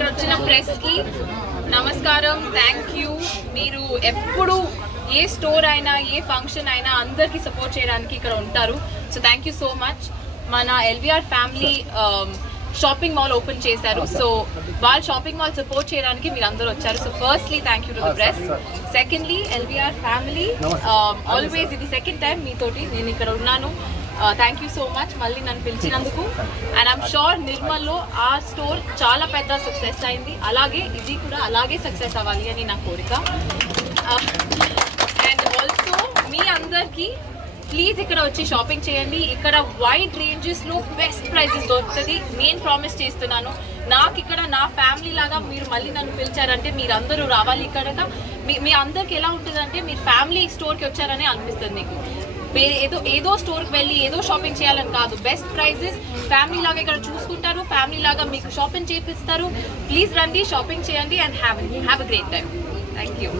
ఇక్కడ వచ్చిన ప్రెస్ కి నమస్కారం, థ్యాంక్ యూ. మీరు ఎప్పుడు ఏ స్టోర్ అయినా ఏ ఫంక్షన్ అయినా అందరికి సపోర్ట్ చేయడానికి ఇక్కడ ఉంటారు. So thank you so much. మన LVR family shopping mall open చేశారు. సో వాళ్ళ షాపింగ్ మాల్ సపోర్ట్ చేయడానికి మీరు అందరూ వచ్చారు. So firstly thank you to the press. Secondly LVR family, always ఇది సెకండ్ టైం మీతోటి నేను ఇక్కడ ఉన్నాను. థ్యాంక్ యూ సో మచ్ మళ్ళీ నన్ను పిలిచినందుకు. అండ్ ఐఎమ్ షూర్ నిర్మల్లో ఆ స్టోర్ చాలా పెద్ద సక్సెస్ అయింది, అలాగే ఇది కూడా అలాగే సక్సెస్ అవ్వాలి అని నా కోరిక. అండ్ ఆల్సో మీ అందరికీ ప్లీజ్ ఇక్కడ వచ్చి షాపింగ్ చేయండి. ఇక్కడ వైడ్ రేంజెస్లో బెస్ట్ ప్రైజెస్ దొరుకుతుంది. నేను ప్రామిస్ చేస్తున్నాను. నాకు ఇక్కడ నా ఫ్యామిలీ లాగా మీరు మళ్ళీ నన్ను పిలిచారంటే మీరు అందరూ రావాలి. ఇక్కడ మీ అందరికి ఎలా ఉంటుందంటే మీరు ఫ్యామిలీ స్టోర్కి వచ్చారని అనిపిస్తుంది. మీకు ఏదో స్టోర్కి వెళ్ళి ఏదో షాపింగ్ చేయాలని కాదు. బెస్ట్ ప్రైజెస్ ఫ్యామిలీ లాగా ఇక్కడ చూసుకుంటారు, ఫ్యామిలీ లాగా మీకు షాపింగ్ చేపిస్తారు. ప్లీజ్ రండి, షాపింగ్ చేయండి and have a great time. Thank you.